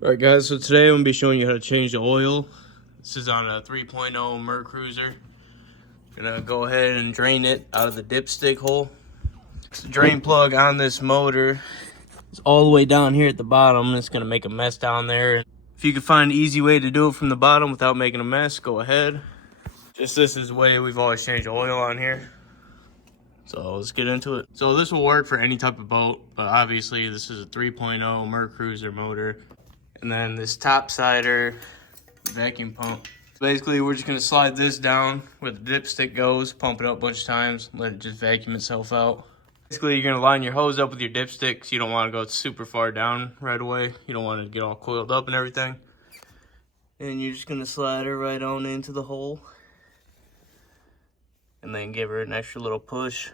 Alright guys, so today I'm going to be showing you how to change the oil. This is on a 3.0 Mercruiser. Gonna go ahead and drain it out of the dipstick hole. The drain plug on this motor is all the way down here at the bottom. It's gonna make a mess down there. If you can find an easy way to do it from the bottom without making a mess, go ahead. Just this is the way we've always changed the oil on here. So let's get into it. So this will work for any type of boat, but obviously this is a 3.0 Mercruiser motor. And then this topsider vacuum pump. Basically, we're just gonna slide this down where the dipstick goes, pump it up a bunch of times, let it just vacuum itself out. Basically, you're gonna line your hose up with your dipstick, so you don't wanna go super far down right away. You don't want it to get all coiled up and everything. And you're just gonna slide her right on into the hole. And then give her an extra little push.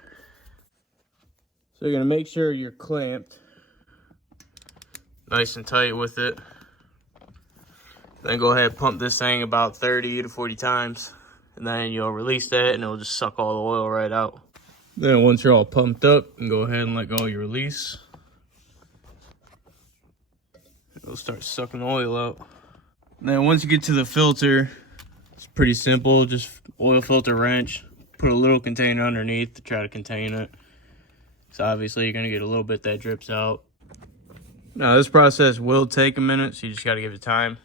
So you're gonna make sure you're clamped nice and tight with it. Then go ahead and pump this thing about 30 to 40 times. And then you'll release that and it'll just suck all the oil right out. Then once you're all pumped up, you can go ahead and let go of your release. It'll start sucking the oil out. And then once you get to the filter, it's pretty simple. Just oil filter wrench. Put a little container underneath to try to contain it. So obviously you're gonna get a little bit that drips out. Now this process will take a minute, so you just gotta give it time.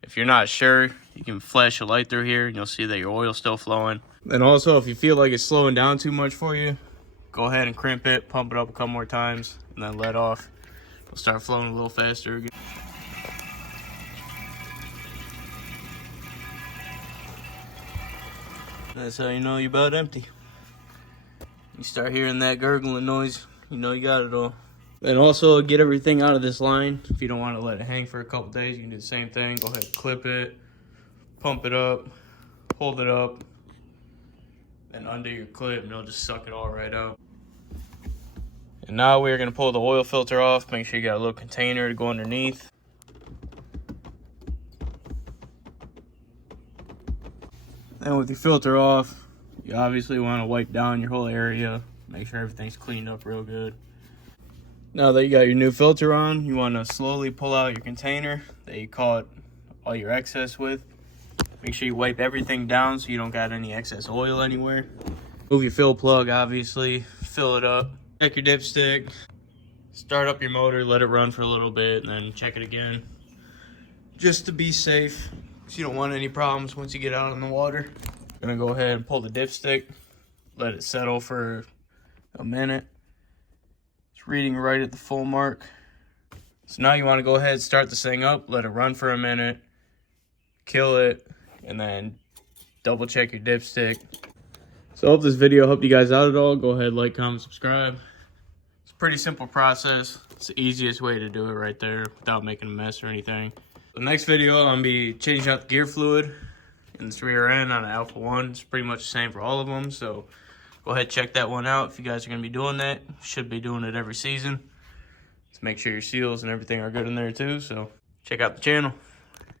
If you're not sure, you can flash a light through here and you'll see that your oil's still flowing. And also, if you feel like it's slowing down too much for you, go ahead and crimp it, pump it up a couple more times, and then let off. It'll start flowing a little faster again. That's how you know you're about empty. You start hearing that gurgling noise, you know you got it all. And also get everything out of this line. If you don't want to let it hang for a couple days, you can do the same thing. Go ahead, clip it, pump it up, hold it up, then undo your clip and it'll just suck it all right out. And now we're gonna pull the oil filter off. Make sure you got a little container to go underneath. Then with your filter off, you obviously want to wipe down your whole area. Make sure everything's cleaned up real good. Now that you got your new filter on, you want to slowly pull out your container that you caught all your excess with. Make sure you wipe everything down so you don't got any excess oil anywhere. Move your fill plug, obviously. Fill it up. Check your dipstick. Start up your motor, let it run for a little bit, and then check it again. Just to be safe, because you don't want any problems once you get out in the water. I'm going to go ahead and pull the dipstick. Let it settle for a minute. Reading right at the full mark. So now you want to go ahead and start this thing up, let it run for a minute, kill it, and then double check your dipstick. So I hope this video helped you guys out at all. Go ahead, like, comment, subscribe. It's a pretty simple process. It's the easiest way to do it right there without making a mess or anything. The next video, I'm going to be changing out the gear fluid in this rear end on an Alpha 1. It's pretty much the same for all of them, so go ahead, check that one out if you guys are going to be doing that. You should be doing it every season. Let's make sure your seals and everything are good in there too, so check out the channel.